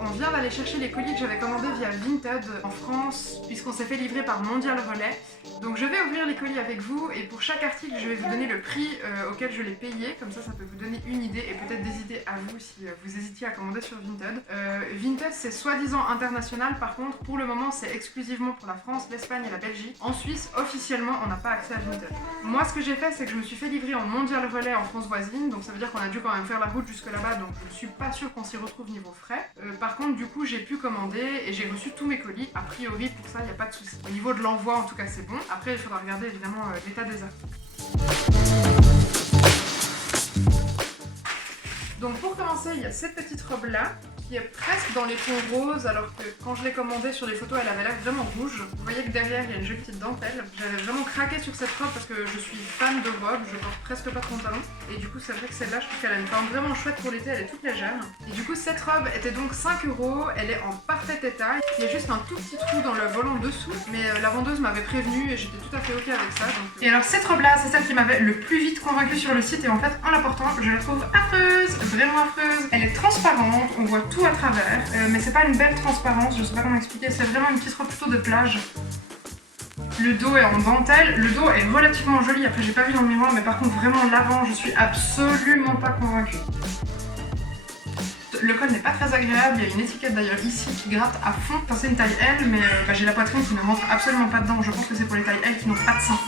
on vient d'aller chercher les colis que j'avais commandés via Vinted en France, puisqu'on s'est fait livrer par Mondial Relais. Donc je vais ouvrir les colis avec vous, et pour chaque article, je vais vous donner le prix auquel je l'ai payé, comme ça peut vous donner une idée, et peut-être des idées à vous si vous hésitiez à commander sur Vinted. Vinted, c'est soi-disant international, par contre, pour le moment, c'est exclusivement pour la France, l'Espagne et la Belgique. En Suisse, officiellement, on n'a pas accès à Vinted. Moi, ce que j'ai fait, c'est que je me suis fait livrer en Mondial Relais en France voisine, donc ça veut dire qu'on a dû quand même faire la route jusque là-bas, donc je ne suis pas sûre qu'on s'y retrouve niveau frais. Par contre, du coup, j'ai pu commander et j'ai reçu tous mes colis. A priori, pour ça, il n'y a pas de souci. Au niveau de l'envoi, en tout cas, c'est bon. Après, il faudra regarder évidemment l'état des articles. Donc pour commencer, il y a cette petite robe là qui est presque dans les tons roses, alors que quand je l'ai commandée sur les photos, elle avait l'air vraiment rouge. Vous voyez que derrière il y a une jolie petite dentelle. J'avais vraiment craqué sur cette robe parce que je suis fan de robe, je porte presque pas de pantalon. Et du coup c'est vrai que celle-là, je trouve qu'elle a une forme vraiment chouette pour l'été, elle est toute légère. Et du coup cette robe était donc 5 €, elle est en parfait état. Il y a juste un tout petit trou dans le volant dessous, mais la vendeuse m'avait prévenu et j'étais tout à fait ok avec ça. Donc... Et alors cette robe là, c'est celle qui m'avait le plus vite convaincue sur le site, et en fait en la portant, je la trouve affreuse, vraiment affreuse. Elle est transparente, on voit tout à travers, mais c'est pas une belle transparence, je sais pas comment expliquer, c'est vraiment une petite robe plutôt de plage. Le dos est en dentelle, le dos est relativement joli, après j'ai pas vu dans le miroir, mais par contre vraiment l'avant, je suis absolument pas convaincue. Le col n'est pas très agréable, il y a une étiquette d'ailleurs ici qui gratte à fond. Enfin, c'est une taille L, mais j'ai la poitrine qui ne rentre absolument pas dedans, je pense que c'est pour les tailles L qui n'ont pas de sein.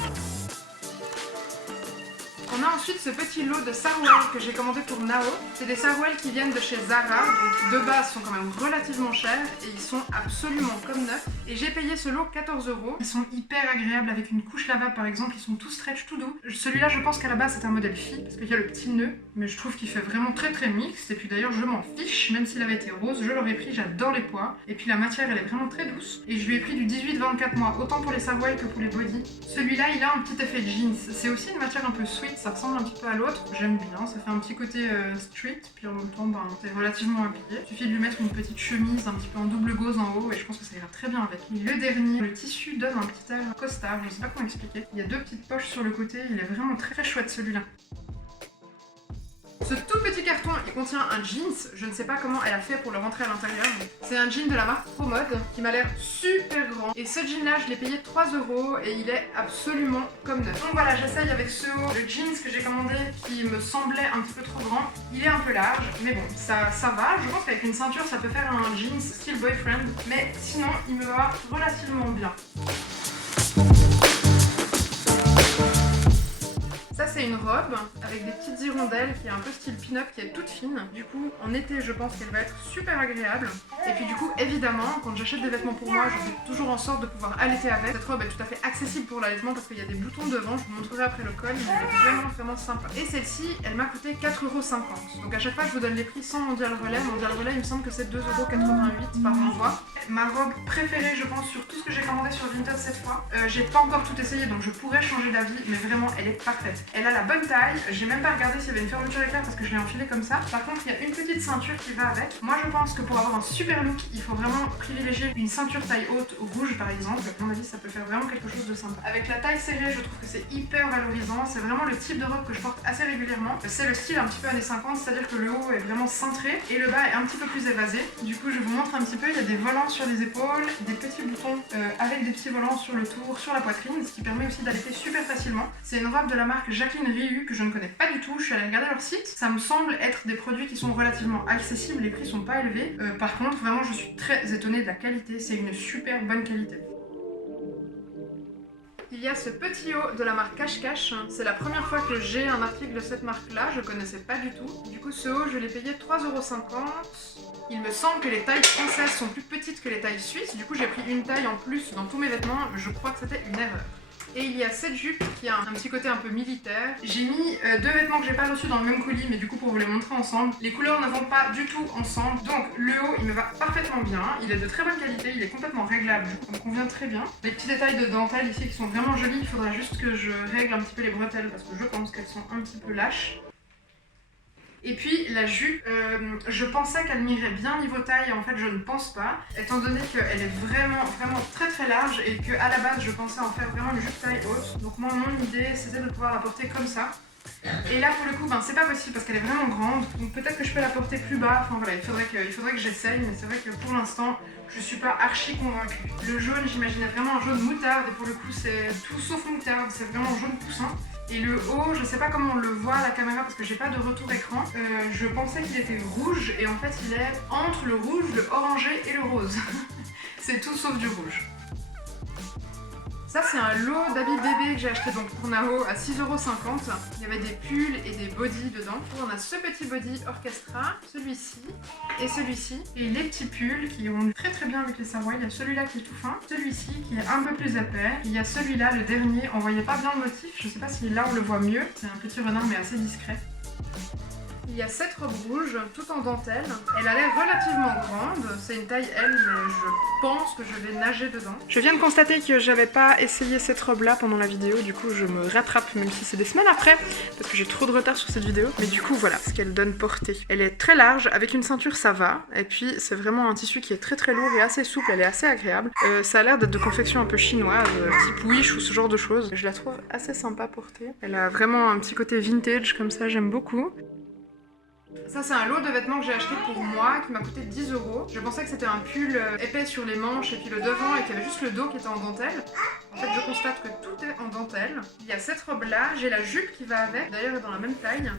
On a ensuite ce petit lot de sarouels que j'ai commandé pour Nao. C'est des sarouels qui viennent de chez Zara, donc de base sont quand même relativement chers et ils sont absolument comme neufs. Et j'ai payé ce lot 14 €. Ils sont hyper agréables avec une couche lavable par exemple, ils sont tout stretch, tout doux. Celui-là je pense qu'à la base c'est un modèle fille parce qu'il y a le petit nœud, mais je trouve qu'il fait vraiment très mixte. Et puis d'ailleurs je m'en fiche, même s'il avait été rose, je l'aurais pris, j'adore les pois. Et puis la matière elle est vraiment très douce. Et je lui ai pris du 18-24 mois, autant pour les sarouels que pour les body. Celui-là il a un petit effet jeans, c'est aussi une matière un peu sweet, ça ressemble un petit peu à l'autre, j'aime bien, ça fait un petit côté street, puis en même temps ben, c'est relativement habillé. Il suffit de lui mettre une petite chemise un petit peu en double gauze en haut et je pense que ça ira très bien avec. Le dernier, le tissu donne un petit air costard, je sais pas comment expliquer. Il y a deux petites poches sur le côté, il est vraiment très chouette celui-là. Ce tout petit carton, il contient un jeans, je ne sais pas comment elle a fait pour le rentrer à l'intérieur. C'est un jean de la marque ProMode qui m'a l'air super grand. Et ce jean là, je l'ai payé 3 € et il est absolument comme neuf. Donc voilà, j'essaye avec ce haut, le jeans que j'ai commandé qui me semblait un petit peu trop grand. Il est un peu large, mais bon, ça va. Je pense qu'avec une ceinture, ça peut faire un jeans style boyfriend. Mais sinon, il me va relativement bien. Ça c'est une robe avec des petites hirondelles qui est un peu style pin-up, qui est toute fine. Du coup en été je pense qu'elle va être super agréable. Et puis du coup évidemment quand j'achète des vêtements pour moi je fais toujours en sorte de pouvoir allaiter avec. Cette robe est tout à fait accessible pour l'allaitement parce qu'il y a des boutons devant, je vous montrerai après le col, mais elle est vraiment sympa. Et celle-ci elle m'a coûté 4,50 €. Donc à chaque fois je vous donne les prix sans Mondial Relais. Mondial Relais il me semble que c'est 2,88 € par envoi. Ma robe préférée je pense sur tout ce que j'ai commandé sur Vinted cette fois. J'ai pas encore tout essayé donc je pourrais changer d'avis, mais vraiment elle est parfaite. Elle a la bonne taille, j'ai même pas regardé s'il y avait une fermeture éclair parce que je l'ai enfilée comme ça. Par contre il y a une petite ceinture qui va avec. Moi je pense que pour avoir un super look il faut vraiment privilégier une ceinture taille haute rouge par exemple. À mon avis ça peut faire vraiment quelque chose de sympa. Avec la taille serrée je trouve que c'est hyper valorisant. C'est vraiment le type de robe que je porte assez régulièrement. C'est le style un petit peu années 50, c'est-à-dire que le haut est vraiment cintré et le bas est un petit peu plus évasé. Du coup je vous montre un petit peu, il y a des volants sur les épaules, des petits boutons avec des petits volants sur le tour, sur la poitrine, ce qui permet aussi d'allaiter super facilement. C'est une robe de la marque Jacqueline Riu que je ne connais pas du tout, je suis allée regarder leur site. Ça me semble être des produits qui sont relativement accessibles, les prix sont pas élevés. Par contre vraiment je suis très étonnée de la qualité, c'est une super bonne qualité. Il y a ce petit haut de la marque Cache Cache, c'est la première fois que j'ai un article de cette marque là, je connaissais pas du tout. Du coup ce haut je l'ai payé 3,50 €. Il me semble que les tailles françaises sont plus petites que les tailles suisses, du coup j'ai pris une taille en plus dans tous mes vêtements, je crois que c'était une erreur. Et il y a cette jupe qui a un petit côté un peu militaire. J'ai mis deux vêtements que j'ai pas reçus dans le même colis, mais du coup pour vous les montrer ensemble. Les couleurs ne vont pas du tout ensemble. Donc le haut il me va parfaitement bien, il est de très bonne qualité, il est complètement réglable, du coup ça me convient très bien. Les petits détails de dentelle ici qui sont vraiment jolis, il faudra juste que je règle un petit peu les bretelles parce que je pense qu'elles sont un petit peu lâches. Et puis la jupe, je pensais qu'elle m'irait bien niveau taille, en fait je ne pense pas, étant donné qu'elle est vraiment très large et qu'à la base je pensais en faire vraiment une jupe taille haute. Donc moi mon idée c'était de pouvoir la porter comme ça. Et là pour le coup c'est pas possible parce qu'elle est vraiment grande, donc peut-être que je peux la porter plus bas, enfin voilà, il faudrait que j'essaye, mais c'est vrai que pour l'instant je suis pas archi convaincue. Le jaune, j'imaginais vraiment un jaune moutarde et pour le coup c'est tout sauf moutarde, c'est vraiment jaune poussin. Et le haut, je sais pas comment on le voit à la caméra parce que j'ai pas de retour écran. Je pensais qu'il était rouge et en fait il est entre le rouge, le orangé et le rose. C'est tout sauf du rouge. Ça c'est un lot d'habits bébés que j'ai acheté donc pour Nao à 6,50 €. Il y avait des pulls et des bodys dedans. On a ce petit body Orchestra, celui-ci et celui-ci. Et les petits pulls qui ont très très bien avec les Savoy. Il y a celui-là qui est tout fin, celui-ci qui est un peu plus épais. Il y a celui-là, le dernier, on voyait pas bien le motif. Je sais pas si là on le voit mieux. C'est un petit renard mais assez discret. Il y a cette robe rouge, tout en dentelle. Elle a l'air relativement grande, c'est une taille L, mais je pense que je vais nager dedans. Je viens de constater que j'avais pas essayé cette robe-là pendant la vidéo, du coup je me rattrape, même si c'est des semaines après, parce que j'ai trop de retard sur cette vidéo. Mais du coup voilà ce qu'elle donne portée. Elle est très large, avec une ceinture ça va, et puis c'est vraiment un tissu qui est très très lourd et assez souple, elle est assez agréable. Ça a l'air d'être de confection un peu chinoise, type Wish ou ce genre de choses. Je la trouve assez sympa portée. Elle a vraiment un petit côté vintage comme ça, j'aime beaucoup. Ça c'est un lot de vêtements que j'ai acheté pour moi qui m'a coûté 10 €. Je pensais que c'était un pull épais sur les manches et puis le devant et qu'il y avait juste le dos qui était en dentelle. En fait je constate que tout est en dentelle. Il y a cette robe là, j'ai la jupe qui va avec, d'ailleurs elle est dans la même taille,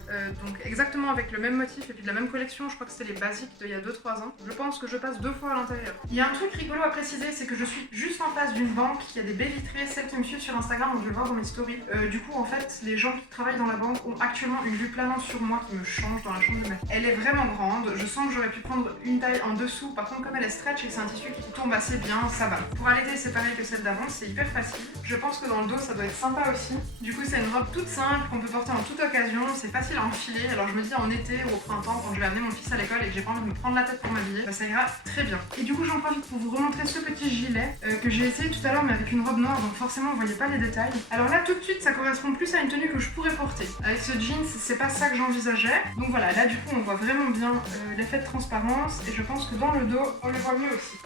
donc exactement avec le même motif et puis de la même collection, je crois que c'était les basiques d'il y a 2-3 ans. Je pense que je passe 2 fois à l'intérieur. Il y a un truc rigolo à préciser, c'est que je suis juste en face d'une banque qui a des baies vitrées, celles qui me suivent sur Instagram, donc je le vois dans mes stories. Du coup en fait les gens qui travaillent dans la banque ont actuellement une vue planante sur moi qui me change dans la chambre de ma fille. Elle est vraiment grande, je sens que j'aurais pu prendre une taille en dessous, par contre comme elle est stretch et que c'est un tissu qui tombe assez bien, ça va. Pour allaiter c'est pareil que celle d'avant, c'est hyper facile. Je pense que dans le dos ça doit être sympa aussi. Du coup c'est une robe toute simple qu'on peut porter en toute occasion, c'est facile à enfiler, alors je me dis en été ou au printemps quand je vais amener mon fils à l'école et que j'ai pas envie de me prendre la tête pour m'habiller, ça ira très bien. Et du coup j'en profite pour vous remontrer ce petit gilet que j'ai essayé tout à l'heure mais avec une robe noire, donc forcément vous voyez pas les détails. Alors là tout de suite ça correspond plus à une tenue que je pourrais porter. Avec ce jeans c'est pas ça que j'envisageais, donc voilà, là du coup on voit vraiment bien l'effet de transparence et je pense que dans le dos on le voit mieux aussi.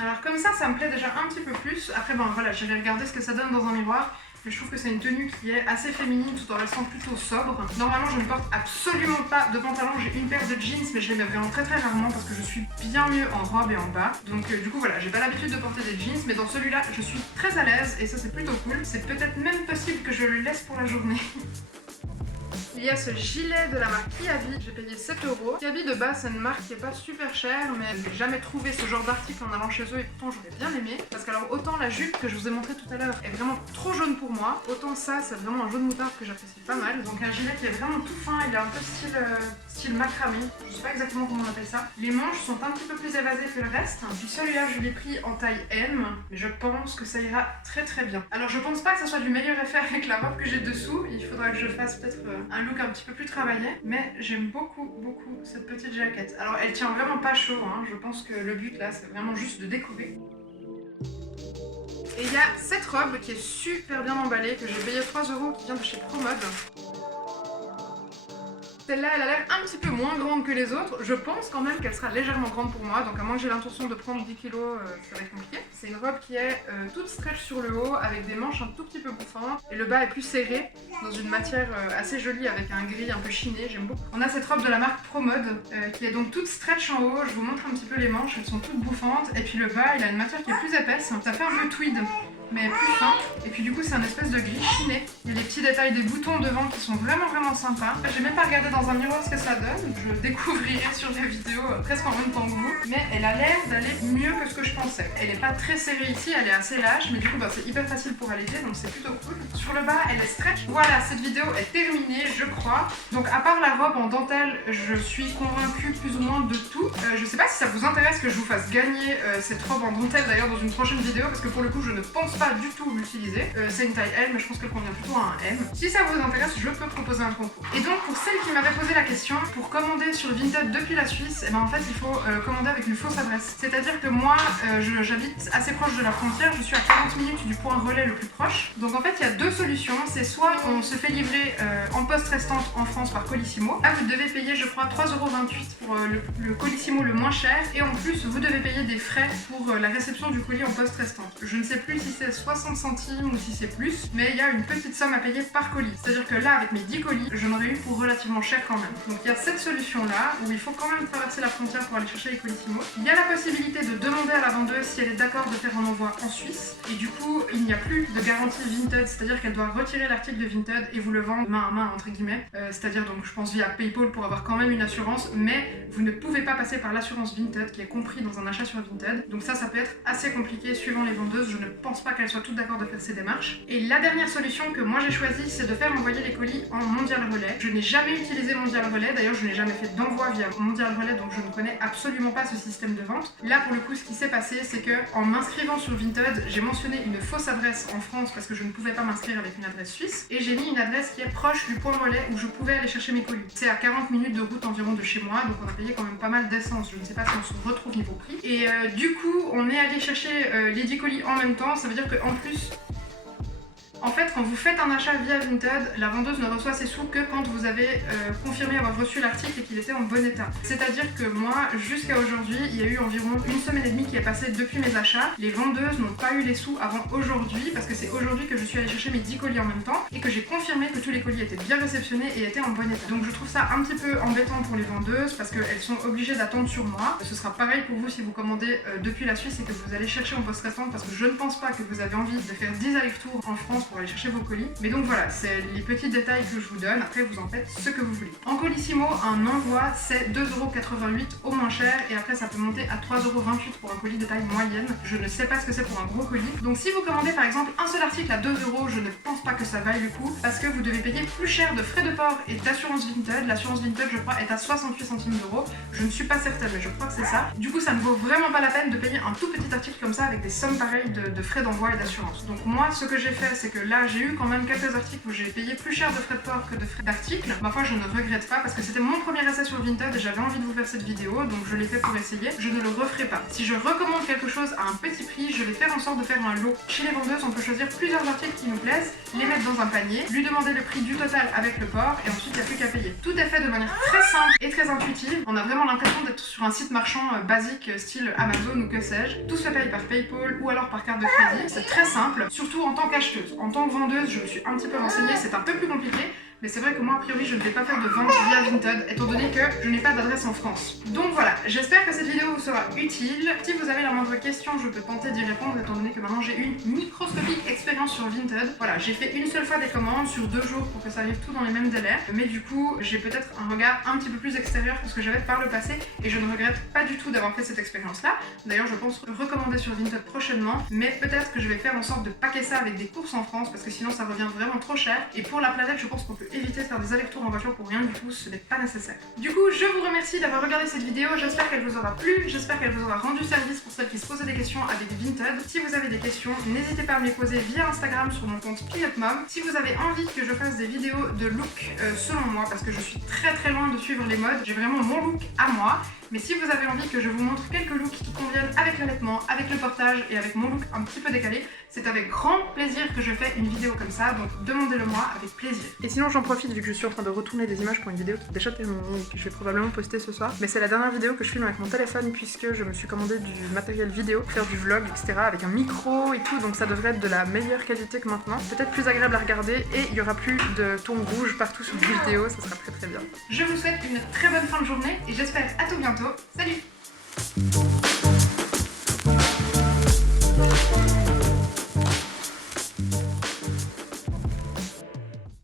Alors comme ça me plaît déjà un petit peu plus. Après voilà, j'allais regarder ce que ça donne dans un miroir. Mais je trouve que c'est une tenue qui est assez féminine tout en restant plutôt sobre. Normalement je ne porte absolument pas de pantalon, j'ai une paire de jeans mais je les mets vraiment très très rarement parce que je suis bien mieux en robe et en bas. Donc du coup voilà, j'ai pas l'habitude de porter des jeans mais dans celui-là je suis très à l'aise et ça c'est plutôt cool. C'est peut-être même possible que je le laisse pour la journée. Il y a ce gilet de la marque Kiabi, j'ai payé 7 €. Kiabi de base c'est une marque qui est pas super chère mais j'ai jamais trouvé ce genre d'article en allant chez eux et pourtant j'aurais bien aimé. Parce que alors autant la jupe que je vous ai montré tout à l'heure est vraiment trop jaune pour moi, autant ça c'est vraiment un jaune moutarde que j'apprécie pas mal. Donc un gilet qui est vraiment tout fin, il est un peu style macramé, je sais pas exactement comment on appelle ça. Les manches sont un petit peu plus évasées que le reste. Puis celui-là je l'ai pris en taille M, mais je pense que ça ira très très bien. Alors je pense pas que ça soit du meilleur effet avec la robe que j'ai dessous, il faudra que je fasse peut-être un look un petit peu plus travaillé, mais j'aime beaucoup cette petite jaquette. Alors elle tient vraiment pas chaud, hein. Je pense que le but là c'est vraiment juste de décorer. Et il y a cette robe qui est super bien emballée, que j'ai payé 3 € qui vient de chez Promode. Celle-là, elle a l'air un petit peu moins grande que les autres. Je pense quand même qu'elle sera légèrement grande pour moi, donc à moins que j'ai l'intention de prendre 10 kg, ça va être compliqué. C'est une robe qui est toute stretch sur le haut, avec des manches un tout petit peu bouffantes, et le bas est plus serré, dans une matière assez jolie, avec un gris un peu chiné, j'aime beaucoup. On a cette robe de la marque Promode, qui est donc toute stretch en haut, je vous montre un petit peu les manches, elles sont toutes bouffantes, et puis le bas, il a une matière qui est plus épaisse, ça fait un peu tweed, mais plus fin, et puis du coup c'est un espèce de gris chiné. Il y a les petits détails des boutons devant qui sont vraiment sympas. J'ai même pas regardé dans un miroir ce que ça donne, je découvrirai sur la vidéo presque en même temps que vous, mais elle a l'air d'aller mieux que ce que je pensais. Elle est pas très serrée ici, elle est assez lâche, mais du coup c'est hyper facile pour allaiter, donc c'est plutôt cool. Sur le bas elle est stretch. Voilà, cette vidéo est terminée je crois. Donc à part la robe en dentelle, je suis convaincue plus ou moins de tout. Je sais pas si ça vous intéresse que je vous fasse gagner cette robe en dentelle d'ailleurs dans une prochaine vidéo, parce que pour le coup je ne pense pas du tout l'utiliser. C'est une taille L mais je pense qu'elle convient plutôt à un M. Si ça vous intéresse, je peux proposer un concours. Et donc pour celles qui m'avaient posé la question, pour commander sur Vinted depuis la Suisse, et ben en fait il faut commander avec une fausse adresse. C'est-à-dire que moi j'habite assez proche de la frontière, je suis à 40 minutes du point relais le plus proche. Donc en fait il y a deux solutions, c'est soit on se fait livrer en poste restante en France par Colissimo. Là vous devez payer je crois 3,28 € pour le Colissimo le moins cher, et en plus vous devez payer des frais pour la réception du colis en poste restante. Je ne sais plus si c'est c'est 60 centimes ou si c'est plus, mais il y a une petite somme à payer par colis. C'est-à-dire que là, avec mes 10 colis, j'en aurais eu pour relativement cher quand même. Donc il y a cette solution-là, où il faut quand même traverser la frontière pour aller chercher les Colissimo. Il y a la possibilité de demander à la vendeuse si elle est d'accord de faire un envoi en Suisse, et du coup, il n'y a plus de garantie Vinted, c'est-à-dire qu'elle doit retirer l'article de Vinted et vous le vendre main à main, entre guillemets. C'est-à-dire, donc je pense via PayPal pour avoir quand même une assurance, mais vous ne pouvez pas passer par l'assurance Vinted qui est compris dans un achat sur Vinted. Donc ça peut être assez compliqué suivant les vendeuses. Je ne pense pas qu'elles soient toutes d'accord de faire ces démarches. Et la dernière solution que moi j'ai choisie, c'est de faire envoyer les colis en Mondial Relais. Je n'ai jamais utilisé Mondial Relais, d'ailleurs je n'ai jamais fait d'envoi via Mondial Relais, donc je ne connais absolument pas ce système de vente. Là pour le coup, ce qui s'est passé, c'est que en m'inscrivant sur Vinted, j'ai mentionné une fausse adresse en France parce que je ne pouvais pas m'inscrire avec une adresse suisse, et j'ai mis une adresse qui est proche du point relais où je pouvais aller chercher mes colis. C'est à 40 minutes de route environ de chez moi, donc on a payé quand même pas mal d'essence. Je ne sais pas si on se retrouve niveau prix. Et du coup, on est allé chercher les 10 colis en même temps. Ça veut dire qu'en plus, en fait, quand vous faites un achat via Vinted, la vendeuse ne reçoit ses sous que quand vous avez confirmé avoir reçu l'article et qu'il était en bon état. C'est-à-dire que moi, jusqu'à aujourd'hui, il y a eu environ une semaine et demie qui est passée depuis mes achats. Les vendeuses n'ont pas eu les sous avant aujourd'hui, parce que c'est aujourd'hui que je suis allée chercher mes 10 colis en même temps et que j'ai confirmé que tous les colis étaient bien réceptionnés et étaient en bon état. Donc je trouve ça un petit peu embêtant pour les vendeuses parce qu'elles sont obligées d'attendre sur moi. Ce sera pareil pour vous si vous commandez depuis la Suisse et que vous allez chercher en poste restante, parce que je ne pense pas que vous avez envie de faire 10 allers-retours en France pour aller chercher vos colis. Mais donc voilà, c'est les petits détails que je vous donne. Après, vous en faites ce que vous voulez. En Colissimo, un envoi, c'est 2,88€ au moins cher, et après ça peut monter à 3,28€ pour un colis de taille moyenne. Je ne sais pas ce que c'est pour un gros colis. Donc si vous commandez par exemple un seul article à 2€, je ne pense pas que ça vaille le coup, parce que vous devez payer plus cher de frais de port et d'assurance Vinted. L'assurance Vinted, je crois, est à 68 centimes d'euros. Je ne suis pas certaine, mais je crois que c'est ça. Du coup, ça ne vaut vraiment pas la peine de payer un tout petit article comme ça avec des sommes pareilles de frais d'envoi et d'assurance. Donc moi, ce que j'ai fait, c'est que là, j'ai eu quand même quelques articles où j'ai payé plus cher de frais de port que de frais d'article. Ma foi, je ne regrette pas parce que c'était mon premier essai sur Vinted et j'avais envie de vous faire cette vidéo, donc je l'ai fait pour essayer. Je ne le referai pas. Si je recommande quelque chose à un petit prix, je vais faire en sorte de faire un lot. Chez les vendeuses, on peut choisir plusieurs articles qui nous plaisent, les mettre dans un panier, lui demander le prix du total avec le port, et ensuite il n'y a plus qu'à payer. Tout est fait de manière très simple et très intuitive. On a vraiment l'impression d'être sur un site marchand basique style Amazon ou que sais-je. Tout se paye par PayPal ou alors par carte de crédit. C'est très simple, surtout en tant qu'acheteuse. En tant que vendeuse, je me suis un petit peu renseignée, c'est un peu plus compliqué. Mais c'est vrai que moi, a priori, je ne vais pas faire de vente via Vinted, étant donné que je n'ai pas d'adresse en France. Donc voilà, j'espère que cette vidéo vous sera utile. Si vous avez la moindre question, je peux tenter d'y répondre, étant donné que maintenant j'ai une microscopique expérience sur Vinted. Voilà, j'ai fait une seule fois des commandes sur 2 jours pour que ça arrive tout dans les mêmes délais. Mais du coup, j'ai peut-être un regard un petit peu plus extérieur que ce que j'avais par le passé, et je ne regrette pas du tout d'avoir fait cette expérience-là. D'ailleurs, je pense recommander sur Vinted prochainement, mais peut-être que je vais faire en sorte de paquer ça avec des courses en France, parce que sinon ça revient vraiment trop cher. Et pour la planète, je pense qu'on peut éviter de faire des allers-retours en voiture pour rien du tout, ce n'est pas nécessaire. Du coup, je vous remercie d'avoir regardé cette vidéo, j'espère qu'elle vous aura plu, j'espère qu'elle vous aura rendu service pour celles qui se posaient des questions avec Vinted. Si vous avez des questions, n'hésitez pas à me les poser via Instagram sur mon compte PeanutMom. Si vous avez envie que je fasse des vidéos de look selon moi, parce que je suis très loin de suivre les modes, j'ai vraiment mon look à moi. Mais si vous avez envie que je vous montre quelques looks qui conviennent avec l'allaitement, avec le portage et avec mon look un petit peu décalé, c'est avec grand plaisir que je fais une vidéo comme ça, donc demandez-le moi avec plaisir. Et sinon j'en profite vu que je suis en train de retourner des images pour une vidéo qui est déjà terminée et que je vais probablement poster ce soir. Mais c'est la dernière vidéo que je filme avec mon téléphone puisque je me suis commandé du matériel vidéo pour faire du vlog, etc. avec un micro et tout, donc ça devrait être de la meilleure qualité que maintenant. Peut-être plus agréable à regarder et il y aura plus de tons rouges partout sur les vidéos, ça sera très bien. Je vous souhaite une très bonne fin de journée et j'espère à tout bientôt. Salut!